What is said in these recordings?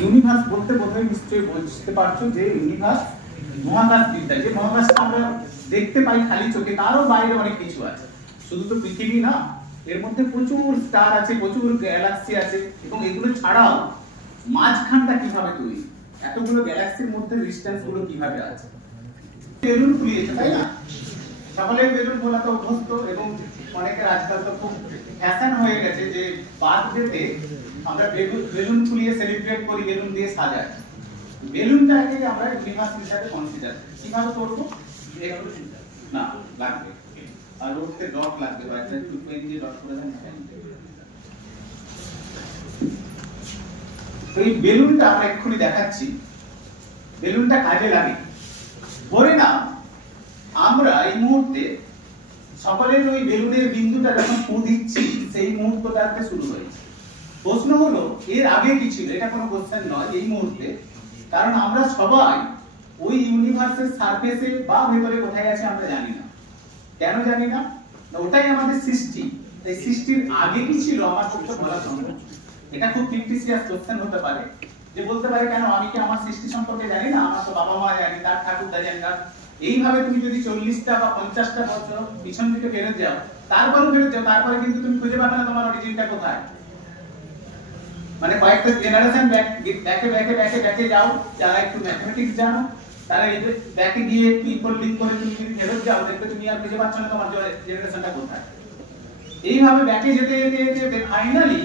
Universe বলতে বোধহয় নিশ্চয়ই বুঝতে পারছো যে ইউনিভার্স মহাকাশ বিদ্যা, যে মহাকাশটা আমরা দেখতে পাই খালি চোখে, তারও বাইরে অনেক কিছু আছে। শুধু তো পৃথিবী না, এর মধ্যে প্রচুর স্টার আছে, প্রচুর গ্যালাক্সি আছে, এবং এগুলো ছাড়াও মাঝখানটা কিভাবে তৈরি, এতগুলো গ্যালাক্সির মধ্যে ডিসটেন্স গুলো কিভাবে আছে। বেলুন ফুলিয়েছে, তাই না? সকলে বেলুন ফোলাতে অভ্যস্ত, এবং অনেকের আজকাল তো খুব ফ্যাশন হয়ে গেছে যে বার্থডেতে আমরা বেলুন ফুলিয়ে সেলিব্রেট করি, বেলুন দিয়ে সাজাই। বেলুনটাকে আমরা ইউনিভার্স হিসেবে কনসিডার কিভাবে করব? না লাগবে, আর রোডতে ডট লাগবে, বা একটা টু পেন দিয়ে ডট করে দেন। তো এই বেলুনটা আমরা এক্ষুনি দেখাচ্ছি, বেলুনটা কাজে লাগে। ধরে নাও আমরা এই মুহূর্তে সকলের ওই বেলুনের বিন্দুটা যখন ফু দিচ্ছি, সেই মুহূর্তটাতে শুরু হয়েছে। প্রশ্ন হলো এর আগে কি ছিল? এটা কোনো কোশ্চেন নয় এই মুহূর্তে, কারণ আমরা সবাই ওই ইউনিভার্সের সারফেসে বা ভেতরে কোথায় আছে আমরা জানি না। কেন জানি না? ওটাই আমাদের সৃষ্টি। এই সৃষ্টির আগে কি ছিল আমার পক্ষে বলা সম্ভব। এটা খুব ফিকটিসিয়াস কোশ্চেন হতে পারে, যে বলতে পারে কেন আমি কি আমার সৃষ্টি সম্পর্কে জানি না, আমার তো বাবা মা জানি, তার ঠাকুরদা জানি না। এইভাবে তুমি যদি 40টা বা 50টা বছর পিছন দিকে ফেরত যাও, তারপরে কিন্তু তুমি খুঁজে পাবে না তোমার অরিজিনটা কোথায়। মানে কয়েকটা জেনারেশন ব্যাকে যাও, যারা একটু ম্যাথমেটিক্স জানো, তারা এই ব্যাকে গিয়ে একটু ইকুয়াল লিঙ্ক করে তুমি যদি ফেরত যাও, দেখবে তুমি আর খুঁজে পাচ্ছ না তোমার জেনারেশনটা কোথায়। এইভাবে ব্যাকে যেতে যেতে যেতে ফাইনালি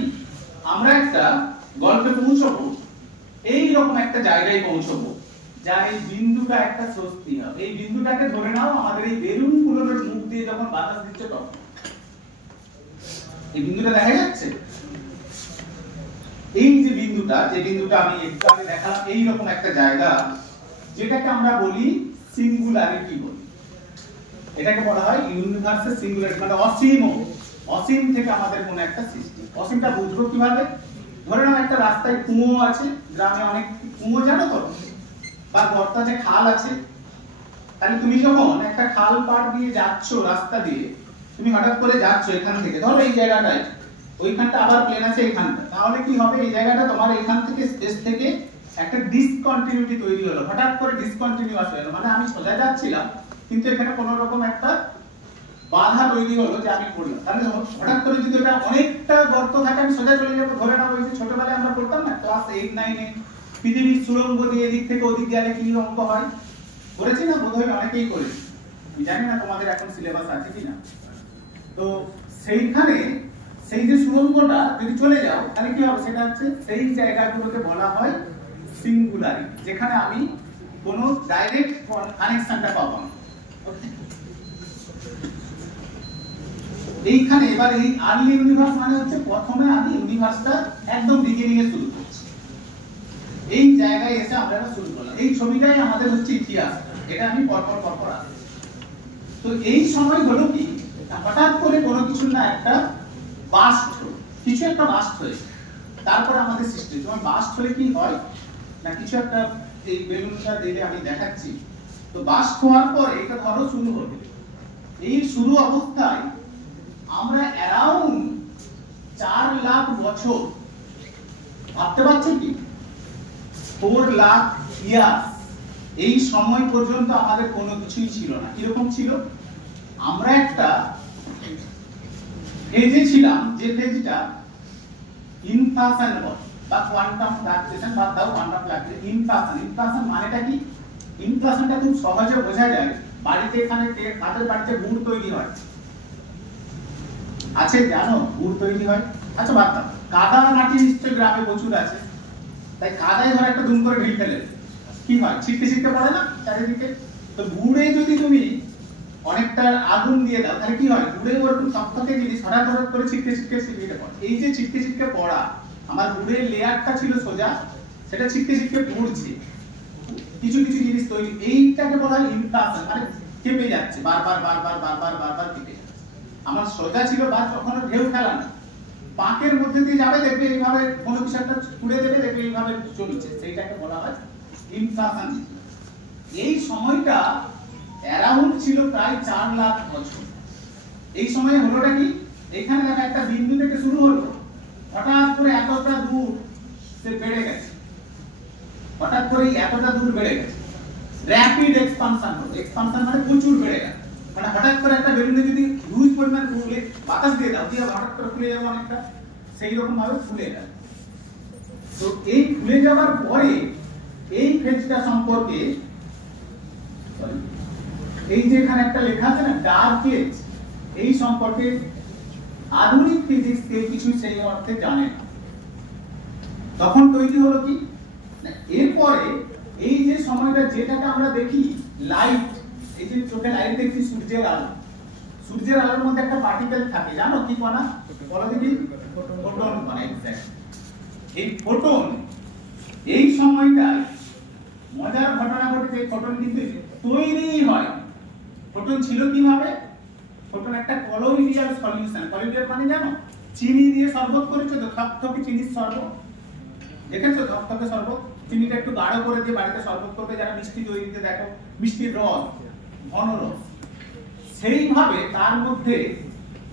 আমরা একটা গল্পে পৌঁছবো, এইরকম একটা জায়গায় পৌঁছবো, যার এই বিন্দুটা একটা স্বস্তি হবে। এই বিন্দুটাকে ধরে নাও আমাদের এই বেলুন গুলোর মুখ দিয়ে যখন বাতাস দিচ্ছে তখন এই বিন্দুটা দেখা যাচ্ছে। এই যে বিন্দুটা, আমি একটু আগে দেখালাম, এইরকম একটা জায়গা, যেটাকে আমরা বলি সিঙ্গুলারিটি বলি। এটাকে বলা হয় ইউনিভার্সের সিঙ্গুলারিটি, মানে অসীম থেকে আমাদের কোনো একটা সৃষ্টি। অসীমটা বুঝবো কিভাবে? ধরে নাও একটা রাস্তায় কুয়ো আছে, গ্রামে অনেক কুয়ো জানো তো, বা গর্তাতে খাল আছে। তাহলে তুমি যখন একটা খাল পার দিয়ে যাচ্ছ, রাস্তা দিয়ে তুমি হঠাৎ করে যাচ্ছ এখান থেকে, ধরো এই জায়গাটায়, ওইখানটা আবার প্লেন আছে এখানটা, তাহলে কি হবে? এই জায়গাটা তোমার এখান থেকে স্পেস থেকে একটা ডিসকন্টিনিউটি তৈরি হলো, হঠাৎ করে ডিসকন্টিনিউয়াস হলো, মানে আমি সোজা যাচ্ছিলাম কিন্তু এখানে কোনো রকম একটা বাধা তৈরি হলো যে আমি পড়লাম। তাহলে হঠাৎ করে যদি এটা অনেকটা গর্ত থাকে, আমি সোজা চলে যাবো। ধরে নাও ওই যে ছোটবেলায় আমরা পড়তাম না ক্লাস 8-9 এ, পৃথিবীর সুড়ঙ্গ দিয়ে এদিক থেকে ওদিক গেলে কি অঙ্ক হয়, করেছি না? বোধহয় অনেকেই করেছি, আমি জানি না তোমাদের এখন সিলেবাস আছে কিনা। তো সেইখানে সেই যে সুড়ঙ্গটা যদি চলে যাও, তাহলে কি হবে? সেটা হচ্ছে সেই জায়গাগুলোকে বলা হয় সিঙ্গুলারিটি, যেখানে আমি কোনো ডাইরেক্ট কানেকশনটা পাবো না। এইখানে এবার এই আর্লি ইউনিভার্স মানে হচ্ছে প্রথমে আমি ইউনিভার্সটা একদম বিগিনিং এ শুরু করছি, এই জায়গায় এসে আমরা শুরু করলাম। এই ছবিটাই আমাদের হচ্ছে ইতিহাস, এটা আমি পরপর আসছি। তো এই সময় হলো কি, হঠাৎ করে কোনো কিছু না একটা বাস্ট হলো, কিছু একটা বাস্ট হয়েছে, তারপরে আমাদের সৃষ্টি। যখন বাস্ট হলে কি হয় না, কিছু একটা, এই বেলুনটা দিলে আমি দেখাচ্ছি। তো বাস্ট হওয়ার পর এটা ধরো শুরু হলো, এই শুরু অবস্থায় আমরা অ্যারাউন্ড 4 লাখ বছর, ভাবতে পারছেন কি? 4 লাখ ইয়ার্স, এই সময় পর্যন্ত আমাদের কোনো কিছুই ছিল না। কিরকম ছিল? আমরা একটা ফেজে ছিলাম, যে ফেজটা ইনফ্লেশন বা কোয়ান্টাম ফ্লাকচুয়েশন, বা দাও কোয়ান্টাম ফ্লাকচুয়েশন। ইনফ্লেশন মানেটা কি? ইনফ্লেশনটা খুব সহজে বোঝা যায়। বাড়িতে এখানে কাঠের বাড়িতে গুড় তৈরি হয়, আছে জানো? গুড় তৈরি হয়। আচ্ছা বাদ, কাদা মাটি নিশ্চয় গ্রামে প্রচুর আছে, তাই কাদায় ধরে একটা দুম করে ঢিল ফেলে কি হয়? ছিটকে পড়ে না চারিদিকে? তো গুড়ে যদি তুমি অনেকটা আগুন দিয়ে দাও, তাহলে কি হয়? গুড়ে ওরকম থকথকে জিনিস হঠাৎ করে ছিটকে পড়ে। এই যে ছিটকে পড়া, আমার গুড়ের লেয়ারটা ছিল সোজা, সেটা ছিটকে পড়ছে, কিছু জিনিস তৈরি, এইটাকে বলা হয় ইনফ্লেশন, মানে কেঁপে যাচ্ছে, বারবার কেঁপে যাচ্ছে। আমার সোজা ছিল বা কখনো ঢেউ খেলা না, পাকের মধ্যে দিয়ে যাবে, দেখবে এইভাবে কোনো কিছু একটা ছুড়ে দেবে, দেখবে এইভাবে চলছে, সেইটাকে বলা হয় ইনফ্লেশন। এই সময়টা অ্যারাউন্ড ছিল প্রায় 4 লাখ বছর। এই সময়ে হলোটা কি? এখানে দেখা একটা বিন্দু থেকে শুরু হলো, হঠাৎ করে এতটা দূর সে বেড়ে গেছে, হঠাৎ করে এতটা দূর বেড়ে গেছে, র‍্যাপিড এক্সপানশন হলো, এক্সপানশন মানে প্রচুর বেড়ে গেল, মানে হঠাৎ করে একটা বেলুনে যদি হিউজ পরিমাণ ফুলে বাতাস দিয়ে দাও দিয়ে হঠাৎ করে ফুলে যাবে অনেকটা, সেই রকম ভাবে ফুলে গেল। তো এই ফুলে যাওয়ার পরে এই ফেজটা সম্পর্কে এই যে এখানে একটা লেখা আছে না ডার্ক এজ, এই সম্পর্কে আধুনিক ফিজিক্স কেউ কিছু সেই অর্থে জানে না। তখন তৈরি হলো কি, এরপরে এই যে সময়টা যেটাকে আমরা দেখি লাইট, এই যে চোখে লাইট দেখছি সূর্যের আলো, সূর্যের আলোর মধ্যে একটা পার্টিকেল থাকে, জানো কি কণা বলো দেখি? ফোটন কণা। এক্স্যাক্ট, এই ফোটন এই সময়টায় মজার ঘটনা ঘটেছে, ফোটন কিন্তু তৈরি হয়। ফোটন ছিল কিভাবে? ফোটন একটা কলোইডিয়াল সলিউশন, কলোইডিয়াল মানে জানো চিনি দিয়ে শরবত করেছো তো, থকথকে চিনির শরবত দেখেছো, থকথকে শরবত, চিনিটা একটু গাঢ় করে দিয়ে বাড়িতে শরবত করতে যারা মিষ্টি তৈরিতে দেখো, মিষ্টির রস, ঘন রস, সেইভাবে তার মধ্যে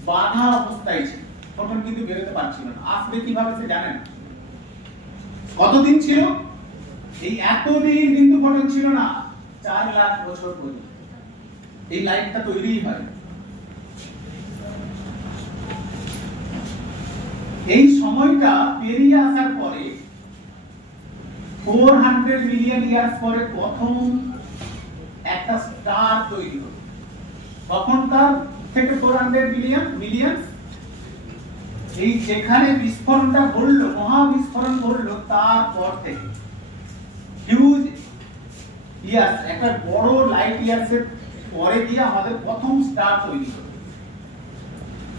বাধা অবস্থায় ছিল, ফোটন কিন্তু বেরোতে পারছিল না। আসবে কিভাবে সে জানে না। কতদিন ছিল? এই এতদিন কিন্তু ফোটন ছিল না, 4 লাখ বছর পর্যন্ত এই লাইটটা তৈরি হয়। এই সময়টা পেরিয়ে আসার পরে 400 মিলিয়ন ইয়ার্স পরে প্রথম একটা স্টার তৈরি হলো। তখনকার থেকে 400 মিলিয়ন এই যেখানে বিস্ফোরণটা ঘটলো, মহাবিস্ফোরণ ঘটলো, তারপর থেকে হিউজ ইয়ার্স, একটা বড় লাইট ইয়ার্সের পরে গিয়ে আমাদের প্রথম স্টার তৈরি হলো।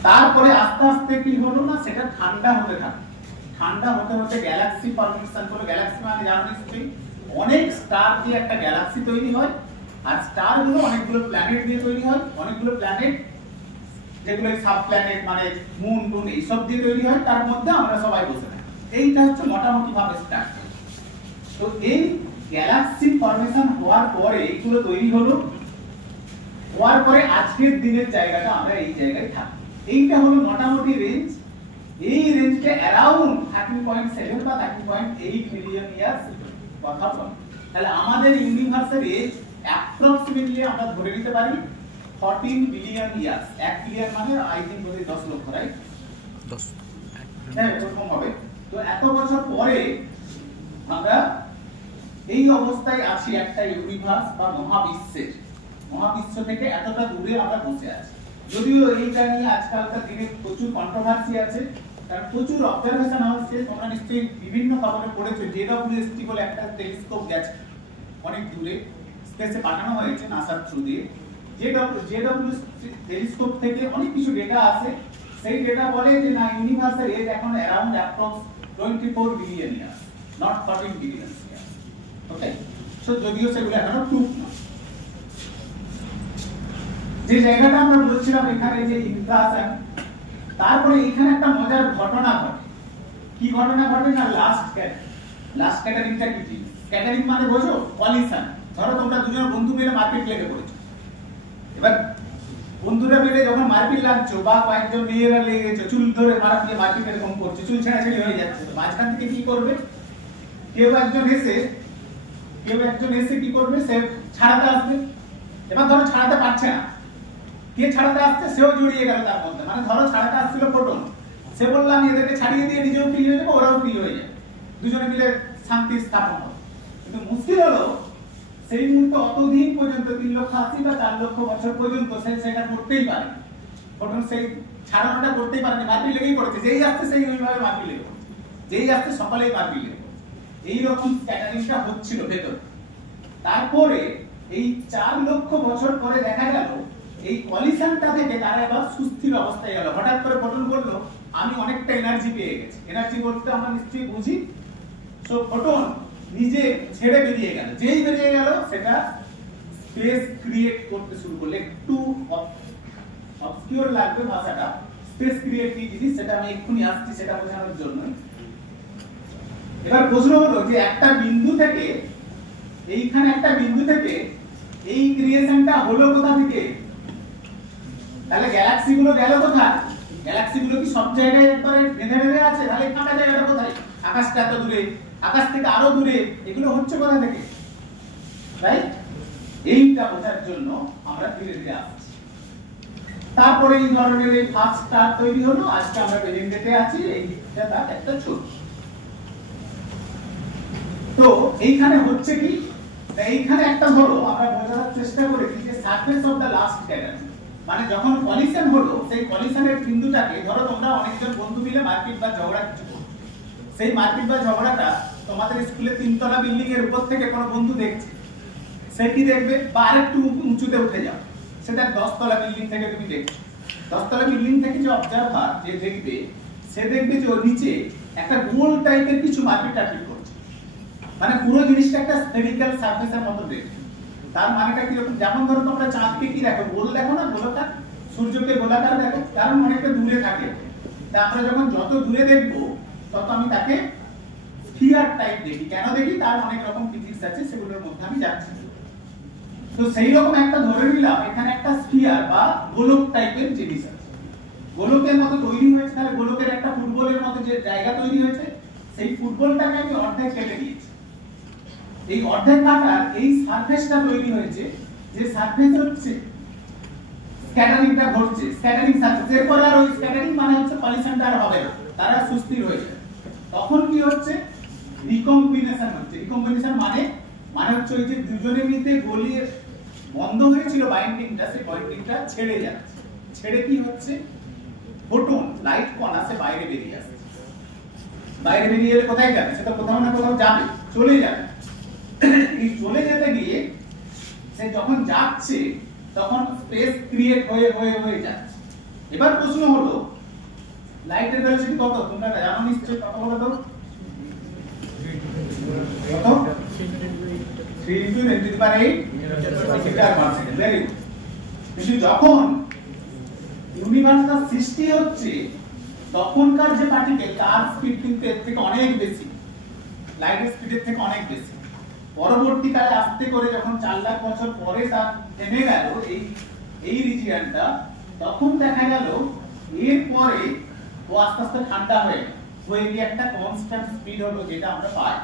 তারপরে আস্তে আস্তে কি হলো না, সেটা ঠান্ডা হতে থাকে, ঠান্ডা হতে হতে গ্যালাক্সি ফর্মেশন হলো। গ্যালাক্সি মানে জানো নিশ্চয়ই, অনেক স্টার দিয়ে একটা গ্যালাক্সি তৈরি হয়, আর স্টার গুলো অনেকগুলো প্ল্যানেট দিয়ে তৈরি হয়, অনেকগুলো প্ল্যানেট যেগুলো সাব প্ল্যানেট মানে মুন টুন এইসব দিয়ে তৈরি হয়, তার মধ্যে আমরা সবাই বসে থাকি। এইটা হচ্ছে মোটামুটি ভাবে স্ট্রাকচার। তো এই গ্যালাক্সি ফর্মেশন হওয়ার পরে এইগুলো তৈরি হলো, হওয়ার পরে আজকের দিনের জায়গাটা আমরা এই জায়গায় থাকি। এইটা হলো মোটামুটি রেঞ্জ। এই রেঞ্জটা অ্যারাউন্ড 13.7 বা 13.8 মিলিয়ন ইয়ার্স কথা বলে। তাহলে আমাদের ইউনিভার্সের এজ অ্যাপ্রক্সিমেটলি আমরা ধরে নিতে পারি 14 বিলিয়ন ইয়ার্স। 1 বিলিয়ন মানে আই থিংক বোধহয় 10 লক্ষ, রাইট? 10 হ্যাঁ, এরকম হবে। তো এত বছর পরে আমরা এই অবস্থায় আছি, একটা ইউনিভার্স বা মহাবিশ্বের, মহাবিশ্ব থেকে এতটা দূরে আমরা বসে আছি। যদিও এইটা নিয়ে আজকালকার দিনে প্রচুর কন্ট্রোভার্সি আছে, কারণ প্রচুর অবজারভেশন হচ্ছে। তোমরা নিশ্চয়ই বিভিন্ন খবরে পড়েছো, জেডব্লিউএসটি বলে একটা টেলিস্কোপ গেছে অনেক দূরে, স্পেসে পাঠানো হয়েছে নাসার থ্রু দিয়ে। জেডব্লিউএসটি টেলিস্কোপ থেকে অনেক কিছু ডেটা আছে, সেই ডেটা বলে যে না, ইউনিভার্সের এজ এখন around approx 24 billion years, not 14 billion years. Okay, so যদিও সেগুলো এখনো প্রুফ না। যে জায়গাটা আমরা বলছিলাম এখানে যে ইনফ্লেশন, তারপরে এখানে একটা মজার ঘটনা ঘটে। কি ঘটনা ঘটে না, লাস্ট ক্যাটারিংটা কি জিনিস? ক্যাটারিং মানে বোঝো, কলিশন। ধরো তোমরা দুজন বন্ধু মিলে মারপিট লেগে পড়েছো, এবার বন্ধুরা মিলে যখন মারপিট লাগছো বা কয়েকজন মেয়েরা লেগে গেছো, চুল ধরে মারপিট এরকম করছে, চুল ছেঁড়াছেড়ি হয়ে যাচ্ছে, তো মাঝখান থেকে কি করবে? কেউ একজন এসে কি করবে? সে ছাড়াতে আসবে। এবার ধরো ছাড়াতে পারছে না, কে ছাড়াতে আসছে? সেও জড়িয়ে গেল তার মধ্যে। মানে ধরো ছাড়াতে আসছিল ফোটন, সে বললো আমি এদেরকে ছাড়িয়ে দিয়ে নিজেও ফ্রি হয়ে যাবো, ওরাও ফ্রি হয়ে যাবে, দুজনে মিলে শান্তি স্থাপন হবে। কিন্তু মুশকিল হলো সেই মুহূর্তে অতদিন পর্যন্ত 3 লক্ষ 80 বা 4 লক্ষ বছর পর্যন্ত সে সেটা করতেই পারে, ফোটন সেই ছাড়ানোটা করতেই পারেনি, মারপিট লেগেই পড়েছে। যেই আসছে সেই ওইভাবে মারপিট লেগে পড়ছে, যেই আসছে সকলেই মারপিট লেগে পড়ছে। এইরকম স্ক্যাটারিংটা হচ্ছিল ভেতরে। তারপরে এই 4 লক্ষ বছর পরে দেখা গেল এই কলিশনটা থেকে তারা এবার সুস্থির অবস্থায় গেল। হঠাৎ করে ফোটন বলল আমি অনেকটা এনার্জি পেয়ে গেছি। এনার্জি বলতে আমরা নিশ্চয়ই বুঝি, সো ফোটন নিজে ছেড়ে বেরিয়ে গেল। যেই বেরিয়ে গেল সেটা স্পেস ক্রিয়েট করতে শুরু করলো। একটু অবসকিউর লাগবে ভাষাটা, স্পেস ক্রিয়েট কি জিনিস সেটা আমি এক্ষুনি আসছি সেটা বোঝানোর জন্য। এবার প্রশ্ন হলো যে একটা বিন্দু থেকে, এইখানে একটা বিন্দু থেকে এই ক্রিয়েশনটা হলো কোথা থেকে? তাহলে গ্যালাক্সি গুলো গেল কোথায়? গ্যালাক্সি গুলো কি সব জায়গায় একবারে বেঁধে বেঁধে আছে? তাহলে ফাঁকা জায়গাটা কোথায়? আকাশটা এত দূরে, আকাশ থেকে আরো দূরে, এগুলো হচ্ছে কোথা থেকে, রাইট? এইটা বোঝার জন্য আমরা ধীরে ধীরে আসছি। তারপরে এই ধরনের এই ফার্স্ট স্টার তৈরি হলো, আজকে আমরা প্রেজেন্ট ডেটে আছি, এইটা তার একটা ছবি। তো এইখানে হচ্ছে কি, এইখানে একটা ধরো আমরা বোঝার চেষ্টা করেছি যে surface of the last category, মানে যখন কলিশন হলো সেই কলিশনের বিন্দুটাকে ধরো তোমরা অনেকজন বন্ধু মিলে মারপিট বা ঝগড়া কিছু করছো, সেই মারপিট বা ঝগড়াটা তোমাদের স্কুলে 3 তলা বিল্ডিং এর উপর থেকে কোনো বন্ধু দেখছে, সে কি দেখবে, বা আরেকটু উঁচুতে উঠে যাও, সেটা 10 তলা বিল্ডিং থেকে তুমি দেখছো, 10 তলা বিল্ডিং থেকে যে অবজারভার যে দেখবে, সে দেখবে যে ওর নিচে একটা গোল টাইপের কিছু মারপিট টারপিট করছে, মানে পুরো জিনিসটা একটা স্ফেরিক্যাল সারফেসের মতো দেখবে। তার মানেটা কি রকম, যেমন ধরো তোমরা চাঁদকে কি দেখো, গোল দেখো না, গোলাকার, সূর্যকে গোলাকার দেখো, কারণ অনেকটা দূরে থাকে। তা আমরা যখন যত দূরে দেখবো তত আমি তাকে স্ফিয়ার টাইপ দেখি। কেন দেখি, তার অনেক রকম ফিজিক্স আছে, সেগুলোর মধ্যে আমি যাচ্ছি। তো সেই রকম একটা ধরে নিলাম এখানে একটা স্ফিয়ার বা গোলক টাইপের জিনিস আছে, গোলকের মতো তৈরি হয়েছে, তাহলে গোলকের একটা ফুটবলের মতো যে জায়গা তৈরি হয়েছে, সেই ফুটবলটাকে আমি অর্ধেক কেটে দিয়েছি। এই অর্ধেক কাটার এই সারফেসটা তৈরি হয়েছে, যে সারফেস হচ্ছে স্ক্যাটারিংটা ঘটছে, স্ক্যাটারিং সারফেস। এরপর আর ওই স্ক্যাটারিং মানে হচ্ছে কলিশনটা আর হবে না, তারা সুস্থির হয়ে যায়। তখন কি হচ্ছে, রিকম্বিনেশন হচ্ছে। রিকম্বিনেশন মানে হচ্ছে ওই যে দুজনের মধ্যে গলিয়ে বন্ধ হয়েছিল বাইন্ডিংটা, সেই বাইন্ডিংটা ছেড়ে যাচ্ছে। ছেড়ে কি হচ্ছে, ফোটন লাইট কণা সে বাইরে বেরিয়ে আসছে। বাইরে বেরিয়ে এলে কোথায় যাবে, সেটা কোথাও না কোথাও যাবে, চলে যাবে। এই চলে যেতে গিয়ে সে যখন যাচ্ছে তখন স্পেস ক্রিয়েট হয়ে হয়ে হয়ে যাচ্ছে। এবার প্রশ্ন হলো লাইটের ভেলোসিটি কত, তোমরা জানো নিশ্চয়ই, কত বলো তো, কত? 3 × 10⁸ metre per second. Very good. কিন্তু যখন ইউনিভার্সটা সৃষ্টি হচ্ছে তখনকার যে পার্টিকেল, তার স্পিড কিন্তু এর থেকে অনেক বেশি, লাইটের স্পিডের থেকে অনেক বেশি। পরবর্তীকালে আস্তে করে যখন 4 লাখ বছর পরে তা থেমে গেল এই রিজিয়নটা, তখন দেখা গেল এর পরে ও আস্তে আস্তে ঠান্ডা হয়ে গিয়ে একটা কনস্ট্যান্ট স্পিড হলো, যেটা আমরা পাই।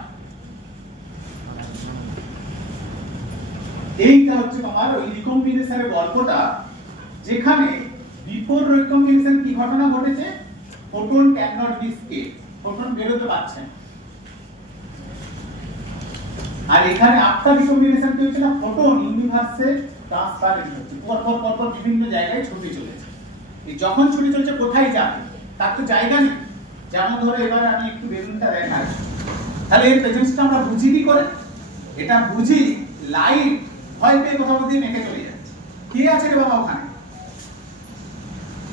এইটা হচ্ছে তোমার ওই রিকম্বিনেশনের গল্পটা, যেখানে বিফোর রিকম্বিনেশন কি ঘটনা ঘটেছে, photon can not be escape, photon বেরোতে পারছে না। আর এখানে আফটার রিকম্বিনেশন কি হচ্ছে না, ফোটন ইউনিভার্সে ট্রান্সপারেন্ট হচ্ছে, পর বিভিন্ন জায়গায় ছুটে চলেছে। এই যখন ছুটে চলেছে কোথায় যাবে, তার তো জায়গা নেই। যেমন ধরো এবার আমি একটু বেলুনটা দেখাই, তাহলে এর প্রেজেন্সটা আমরা বুঝি কি করে, এটা বুঝি লাইট ভয় পেয়ে কোথাও দিয়ে মেকে চলে যাচ্ছে। কে আছে রে বাবা ওখানে,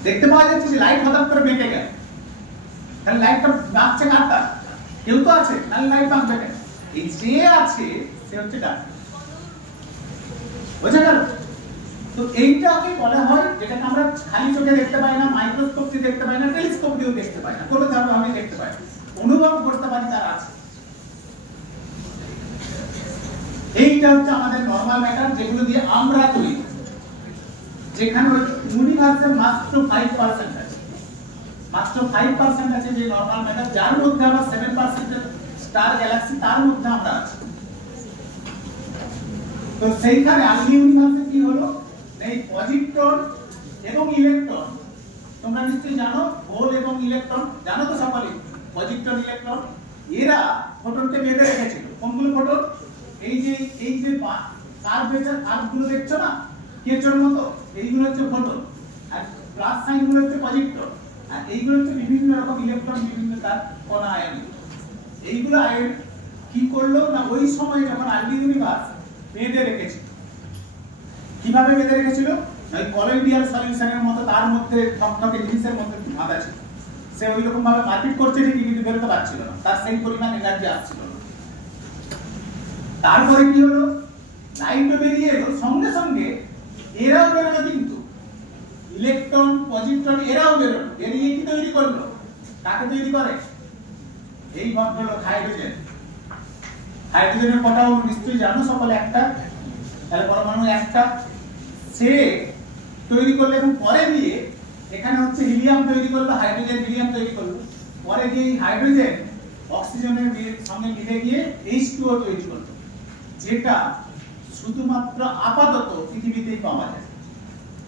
দেখতে পাওয়া যাচ্ছে যে লাইট হঠাৎ করে মেকে গেল, তাহলে লাইটটা বাঁকছে কারটা, কেউ তো আছে, নাহলে লাইট বাঁকবে কেন? এই যে আছে সে হচ্ছে ডার্কনেস। বুঝা গেল? তো এইটাকে বলা হয়, যেটাকে আমরা খালি চোখে দেখতে পাই না, মাইক্রোস্কোপ দিয়ে দেখতে পাই না, টেলিস্কোপ দিয়েও দেখতে পাই না, কোনো ধরনের আমি দেখতে পাই, অনুভব করতে পারি তার আছে। এইটা হচ্ছে আমাদের নরমাল ম্যাটার, যেগুলো দিয়ে আমরা তৈরি, যেখানে ইউনিভার্সের মাত্র 5% আছে, মাত্র 5% আছে যে নরমাল ম্যাটার, যার মধ্যে আবার 7% স্টার গ্যালাক্সি, তার মধ্যে আমরা আছি। তো সেইখানে আর্লি ইউনিভার্সে কি হলো, এই পজিট্রন এবং ইলেকট্রন, তোমরা নিশ্চয়ই জানো, হোল এবং ইলেকট্রন জানো তো সকলেই, পজিট্রন ইলেকট্রন, এরা ফোটনকে বেঁধে রেখেছিল। কোনগুলো ফোটন, এই যে কার্ভেচার কার্ভগুলো দেখছো না কেচোর মতো, এইগুলো হচ্ছে ফোটন, আর প্লাস সাইন গুলো হচ্ছে পজিট্রন, আর এইগুলো হচ্ছে বিভিন্ন রকম ইলেকট্রন, বিভিন্ন তার কণা আয়ন। এইগুলো আয়ন কি করলো না, ওই সময় যখন আর্লি ইউনিভার্স বেঁধে রেখেছিল। কিভাবে বেঁধে রেখেছিল, ওই কলোইডিয়াল সলিউশনের মতো তার মধ্যে থকথকে জিনিসের মধ্যে বাঁধা ছিল। সে ওই রকম ভাবে মারপিট করছে ঠিকই, কিন্তু বেরোতে পারছিল না, তার সেই পরিমাণ এনার্জি আসছিল না। তারপরে কি হলো, লাইটও বেরিয়ে এলো, সঙ্গে সঙ্গে এরাও বেরোলো, কিন্তু ইলেকট্রন পজিট্রন এরাও বেরোলো, বেরিয়ে কি তৈরি করলো, কাকে তৈরি করে, এই ভদ্রলোক হাইড্রোজেন। হাইড্রোজেনের কটা অণু নিশ্চয়ই জানো সকলে, একটা, তাহলে পরমাণু একটা, সে তৈরি করলো, এবং পরে গিয়ে এখানে হচ্ছে হিলিয়াম তৈরি করলো, হাইড্রোজেন হিলিয়াম তৈরি করলো, পরে গিয়ে এই হাইড্রোজেন অক্সিজেনের সঙ্গে মিলে গিয়ে H2O তৈরি করলো, যেটা শুধুমাত্র আপাতত পৃথিবীতেই পাওয়া যায়,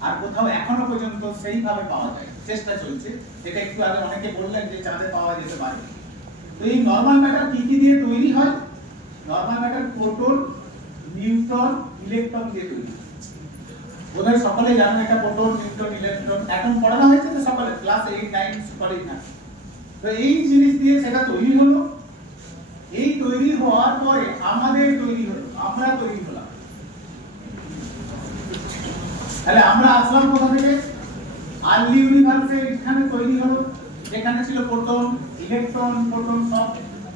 আর কোথাও এখনো পর্যন্ত সেইভাবে পাওয়া যায়, চেষ্টা চলছে। এটা একটু আগে অনেকে বললেন যে চাঁদে পাওয়া যেতে পারে। তো এই নরমাল ম্যাটার কি কি দিয়ে তৈরি হয়? Normal matter proton, neutron, electron দিয়ে তৈরি। বোধহয় সকলে জানেন এটা প্রোটন, নিউট্রন, ইলেকট্রন, অ্যাটম পড়ানো হয়েছে তো সকলে ক্লাস 8 9 সকলেই না। তো এই জিনিস দিয়ে সেটা তৈরি হলো। এই তৈরি হওয়ার পরে আমাদের তৈরি হলো, আমরা তৈরি হলাম। তাহলে আমরা আসলাম কোথা থেকে? আর্লি ইউনিভার্সে এখানে তৈরি হলো, যেখানে ছিল প্রোটন, ইলেকট্রন, প্রোটন সব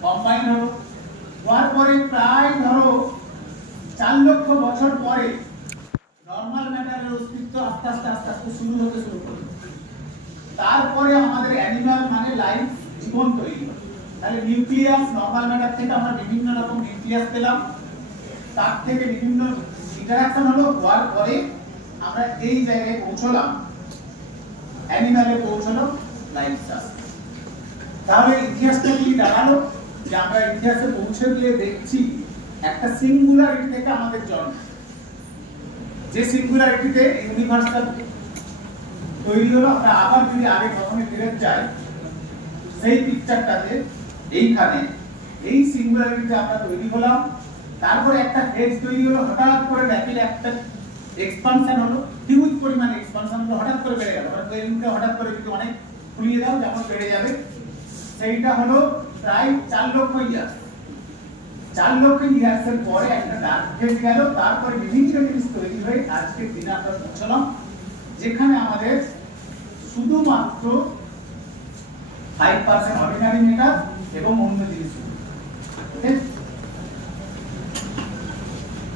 কম্বাইন হলো। হওয়ার পরে প্রায় ধরো 4 লক্ষ বছর পরে নরমাল ম্যাটারের অস্তিত্ব আস্তে আস্তে আস্তে আস্তে শুরু হতে শুরু করলো। তারপরে আমাদের অ্যানিমাল মানে লাইফ, জীবন তৈরি হলো। তাহলে নিউক্লিয়াস, নরমাল ম্যাটার থেকে আমরা বিভিন্ন রকম নিউক্লিয়াস পেলাম, তার থেকে বিভিন্ন ইন্টারঅ্যাকশন হলো, হওয়ার পরে আমরা এই জায়গায় পৌঁছলাম, অ্যানিমালে পৌঁছলো, লাইফ সাস্টেন। তাহলে ইতিহাসটা কি দাঁড়ালো? যে আমরা ইতিহাসে পৌঁছে গিয়ে দেখছি একটা সিঙ্গুলারিটি থেকে আমাদের জন্ম, যে সিঙ্গুলারিটিতে ইউনিভার্সটা তৈরি হলো। আমরা আবার যদি আগে প্রথমে ফিরে যাই সেই পিকচারটাতে, এইখানে এই সিঙ্গুলারিটিতে আমরা তৈরি হলাম। তারপরে একটা ফেজ তৈরি হলো, হঠাৎ করে র্যাপিড একটা এক্সপানশন হলো, হিউজ পরিমাণে এক্সপানশন হলো, হঠাৎ করে বেড়ে গেল। বেলুনকে হঠাৎ করে যদি অনেক ফুলিয়ে দাও যেমন বেড়ে যাবে, সেইটা হলো প্রায় 4 লক্ষ ইয়ার। 4 লক্ষ ইয়ার্সের পরে একটা ডার্ক ফেজ গেল, তারপরে বিভিন্ন জিনিস তৈরি হয়ে আজকের দিনে আমরা পৌঁছলাম, যেখানে আমাদের শুধুমাত্র 5% অর্ডিনারি ম্যাটার এবং অন্য জিনিস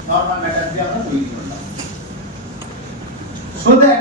নরমাল ম্যাটার দিয়ে আমরা তৈরি করলাম। So that